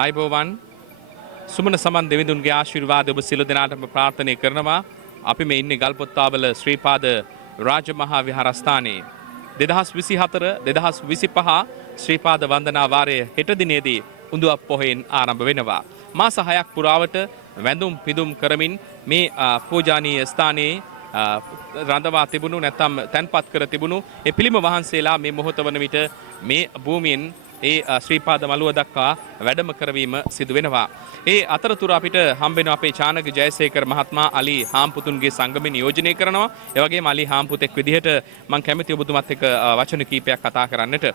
ආයුබෝවන් සුමන සමන් දෙවිඳුන්ගේ ආශිර්වාද ඔබ සියලු දෙනාටම ප්‍රාර්ථනා කරනවා. අපි මේ ඉන්නේ ගල්පොත්තාවල ශ්‍රීපාද රාජමහා විහාරස්ථානයේ 2024 2025 ශ්‍රීපාද වන්දනා වාරය හෙට දිනේදී උඳුවප් පොහොයෙන් ආරම්භ වෙනවා. මාස 6ක් පුරාවට වැඳුම් පිදුම් කරමින් මේ පූජානීය ස්ථානයේ රඳවා තිබුණු නැත්නම් තැන්පත් කර තිබුණු ඒ පිළිම වහන්සේලා මේ මොහොත වන විට මේ භූමියෙන් ඒ ශ්‍රීපාද මළුව දක්වා වැඩම කරවීම සිදු වෙනවා. ඒ අතරතුර අපිට හම්බෙන අපේ චානක ජයසේකර මහත්මයා අලි හාම්පුතුන්ගේ සංගමය නියෝජනය කරනවා. ඒ වගේම අලි හාම්පුතෙක් විදිහට මම කැමති ඔබතුමත් එක්ක වචන කීපයක් කතා කරන්නට.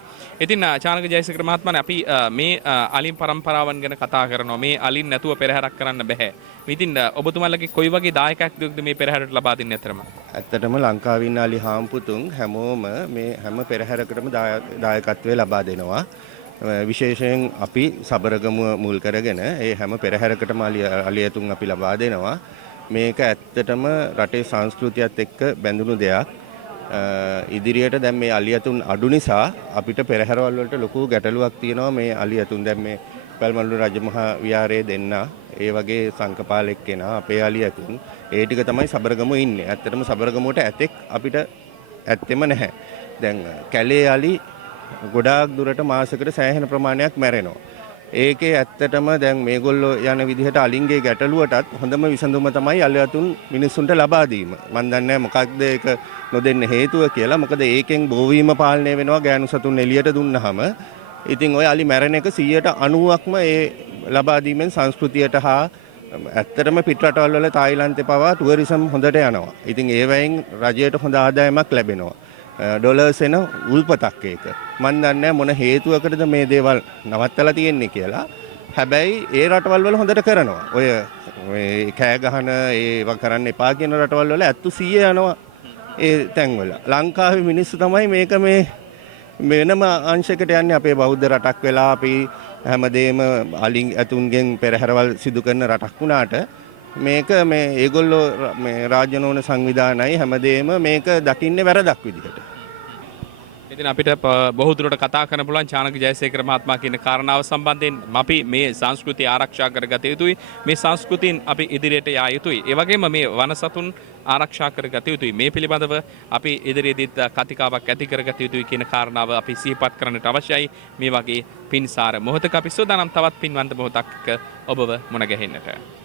ඉතින් චානක ජයසේකර මහත්මයානේ අපි මේ අලින් පරම්පරාවන් ගැන කතා කරනවා. මේ අලින් නැතුව පෙරහැරක් කරන්න බෑ. ඉතින් ඔබතුමාලගේ කොයි වගේ දායකත්වයක්ද මේ පෙරහැරට ලබා දෙන්නේ අතරම? ඇත්තටම ලංකාවේ ඉන්න අලි හාම්පුතුන් හැමෝම මේ හැම පෙරහැරකටම දායකත්වය ලබා දෙනවා. විශේෂයෙන් අපි සබරගමුව මුල් කරගෙන ඒ හැම පෙරහැරකටම අලියතුන් අපි ලබා දෙනවා. මේක ඇත්තටම රටේ සංස්කෘතියත් එක්ක බැඳුණු දෙයක්. ඉදිරියට දැන් මේ අලියතුන් අඩු නිසා අපිට පෙරහැරවල් වලට ලොකු ගැටලුවක් තියෙනවා. මේ අලියතුන් දැන් මේ පැල්මල්ලු රජමහා විහාරයේ දෙන්න ඒ වගේ සංකපාලෙක් කෙනා අපේ අලියතුන් ඒ ටික තමයි සබරගමුව ඉන්නේ. ඇත්තටම සබරගමුවට ඇතෙක් අපිට ඇත්තෙම නැහැ. දැන් කැලේ අලි ගොඩාක් දුරට මාසෙකට සෑහෙන ප්‍රමාණයක් මැරෙනවා. ඒකේ ඇත්තටම දැන් මේගොල්ලෝ යන විදිහට අලින්ගේ ගැටලුවටත් හොඳම විසඳුම තමයි අලියතුන් මිනිස්සුන්ට ලබා දීම. මම දන්නේ මොකක්ද ඒක නොදෙන්න හේතුව කියලා. මොකද ඒකෙන් බෝවීම පාලනය වෙනවා ගෑනු සතුන් එළියට දුන්නාම. ඉතින් ওই අලි මැරෙන එක 90%ක්ම ඒ ලබා දීමෙන් සංස්කෘතියට හා ඇත්තටම පිටරටවල් වල තායිලන්තේ පවා ටුවරිසම් හොඳට යනවා. ඉතින් ඒවයින් රජයට හොඳ ආදායමක් ලැබෙනවා. ඩොලර්ස් එන උල්පතක් ඒක. මන් දන්නේ මොන හේතුවකටද මේ දේවල් නවත්තලා තියෙන්නේ කියලා. හැබැයි ඒ රටවල් වල හොඳට කරනවා. ඔය කෑ ගහන ඒවා කරන්න එපා කියන රටවල් වල 100 යනවා ඒ තැන්වල. ලංකාවේ මිනිස්සු තමයි මේක මේ වෙනම අංශයකට යන්නේ. අපේ බෞද්ධ රටක් වෙලා අපි හැමදේම අලින් ඇතුන්ගෙන් පෙරහැරවල් සිදු කරන රටක් වුණාට මේක මේ ඒගොල්ලෝ මේ රාජ්‍ය නොවන සංවිධානයි හැමදේම මේක දකින්නේ වැරදක් විදිහට. ඉතින් අපිට බොහෝ දුරට කතා කරන්න පුළුවන් චානක ජයසේකර මහත්මයා කියන කාරණාව සම්බන්ධයෙන් අපි මේ සංස්කෘතිය ආරක්ෂා කරගත යුතුයි. මේ සංස්කෘතියෙන් අපි ඉදිරියට යා යුතුයි. ඒ වගේම මේ වනසතුන් ආරක්ෂා කරගත යුතුයි. මේ පිළිබඳව අපි ඉදිරියේදීත් කතිකාවක් ඇති කරගත යුතුයි කියන කාරණාව අපි සිහිපත් කරන්නට අවශ්‍යයි. මේ වගේ පින්සාර මොහොතක අපි සූදානම් තවත් පින්වන්ත මොහොතක් ඔබව මුණ ගැහෙන්නට.